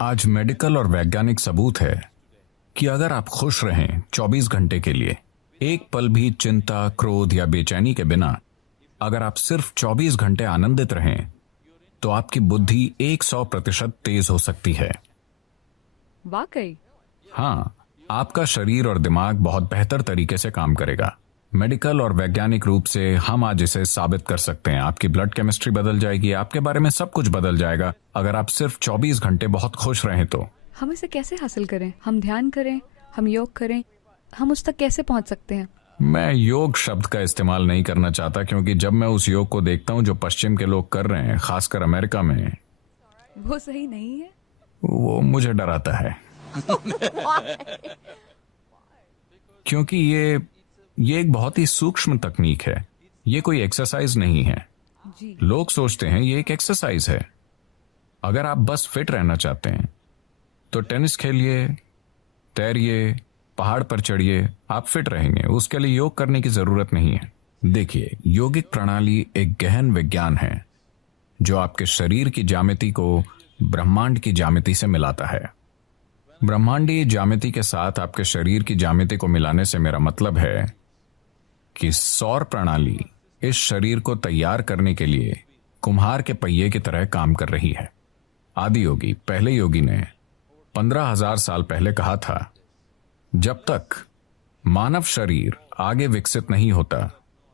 आज मेडिकल और वैज्ञानिक सबूत है कि अगर आप खुश रहें 24 घंटे के लिए, एक पल भी चिंता, क्रोध या बेचैनी के बिना, अगर आप सिर्फ 24 घंटे आनंदित रहें, तो आपकी बुद्धि 100% तेज हो सकती है। वाकई? हाँ, आपका शरीर और दिमाग बहुत बेहतर तरीके से काम करेगा। मेडिकल और वैज्ञानिक रूप से हम आज इसे साबित कर सकते हैं। आपकी ब्लड केमिस्ट्री बदल जाएगी, आपके बारे में सब कुछ बदल जाएगा अगर आप सिर्फ 24 घंटे बहुत खुश रहें तो। हम इसे कैसे हासिल करें? हम ध्यान करें, हम योग करें, हम उस तक कैसे पहुंच सकते हैं? मैं योग शब्द का इस्तेमाल नहीं करना चाहता, क्योंकि जब मैं उस योग को देखता हूं जो पश्चिम के लोग कर रहे हैं, खासकर अमेरिका में, वो सही नहीं है। वो मुझे डराता है। क्योंकि ये एक बहुत ही सूक्ष्म तकनीक है। ये कोई एक्सरसाइज नहीं है। जी। लोग सोचते हैं ये एक एक्सरसाइज है। अगर आप बस फिट रहना चाहते हैं तो टेनिस खेलिए, तैरिए, पहाड़ पर चढ़िए, आप फिट रहेंगे। उसके लिए योग करने की जरूरत नहीं है। देखिए, योगिक प्रणाली एक गहन विज्ञान है जो आपके शरीर की ज्यामिति को ब्रह्मांड की ज्यामिति से मिलाता है। ब्रह्मांडीय ज्यामिति के साथ आपके शरीर की ज्यामिति को मिलाने से मेरा मतलब है कि सौर प्रणाली इस शरीर को तैयार करने के लिए कुम्हार के पहिए की तरह काम कर रही है। आदि योगी, पहले योगी ने 15,000 साल पहले कहा था, जब तक मानव शरीर आगे विकसित नहीं होता,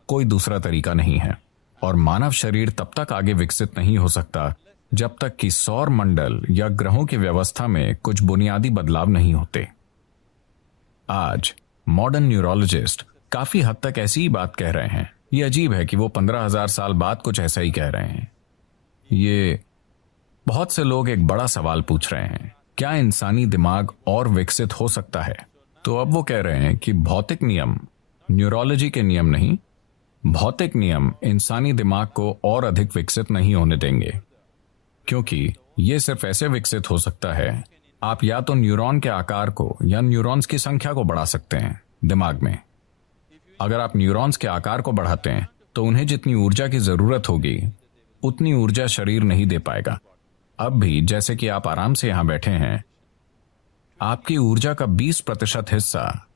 कोई दूसरा तरीका नहीं है। और मानव शरीर तब तक आगे विकसित नहीं हो सकता जब तक कि सौर मंडल या ग्रहों की व्यवस्था में कुछ बुनियादी बदलाव नहीं होते। आज मॉडर्न न्यूरोलॉजिस्ट काफी हद तक ऐसी ही बात कह रहे हैं। ये अजीब है कि वो 15,000 साल बाद कुछ ऐसा ही कह रहे हैं। ये बहुत से लोग एक बड़ा सवाल पूछ रहे हैं, क्या इंसानी दिमाग और विकसित हो सकता है? तो अब वो कह रहे हैं कि भौतिक नियम, न्यूरोलॉजी के नियम नहीं, भौतिक नियम इंसानी दिमाग को और अधिक विकसित नहीं होने देंगे, क्योंकि ये सिर्फ ऐसे विकसित हो सकता है, आप या तो न्यूरॉन के आकार को या न्यूरॉन्स की संख्या को बढ़ा सकते हैं दिमाग में। अगर आप न्यूरॉन्स के आकार को बढ़ाते हैं तो उन्हें जितनी ऊर्जा की जरूरत होगी उतनी ऊर्जा शरीर नहीं दे पाएगा। अब भी जैसे कि आप आराम से यहां बैठे हैं, आपकी ऊर्जा का 20% हिस्सा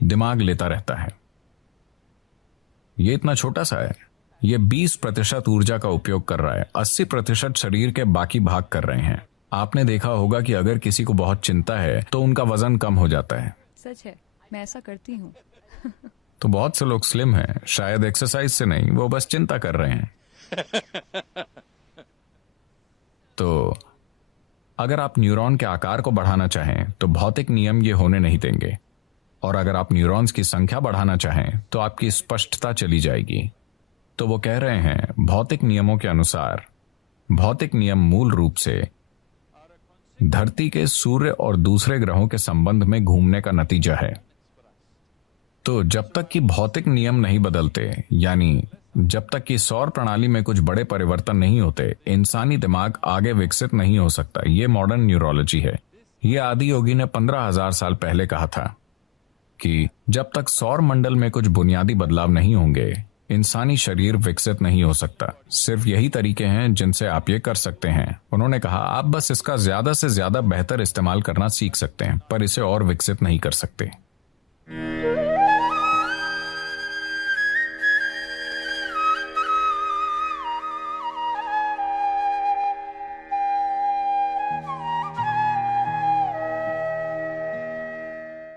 दिमाग लेता रहता है। ये इतना छोटा सा है, ये 20% ऊर्जा का उपयोग कर रहा है, 80% शरीर के बाकी भाग कर रहे हैं। आपने देखा होगा कि अगर किसी को बहुत चिंता है तो उनका वजन कम हो जाता है। सच है, मैं ऐसा करती हूँ। तो बहुत से लोग स्लिम हैं, शायद एक्सरसाइज से नहीं, वो बस चिंता कर रहे हैं। तो अगर आप न्यूरॉन के आकार को बढ़ाना चाहें तो भौतिक नियम ये होने नहीं देंगे, और अगर आप न्यूरॉन्स की संख्या बढ़ाना चाहें तो आपकी स्पष्टता चली जाएगी। तो वो कह रहे हैं, भौतिक नियमों के अनुसार, भौतिक नियम मूल रूप से धरती के सूर्य और दूसरे ग्रहों के संबंध में घूमने का नतीजा है। तो जब तक कि भौतिक नियम नहीं बदलते, यानी जब तक कि सौर प्रणाली में कुछ बड़े परिवर्तन नहीं होते, इंसानी दिमाग आगे विकसित नहीं हो सकता। ये मॉडर्न न्यूरोलॉजी है। ये आदि योगी ने 15,000 साल पहले कहा था कि जब तक सौर मंडल में कुछ बुनियादी बदलाव नहीं होंगे, इंसानी शरीर विकसित नहीं हो सकता। सिर्फ यही तरीके हैं जिनसे आप ये कर सकते हैं। उन्होंने कहा, आप बस इसका ज्यादा से ज्यादा बेहतर इस्तेमाल करना सीख सकते हैं, पर इसे और विकसित नहीं कर सकते।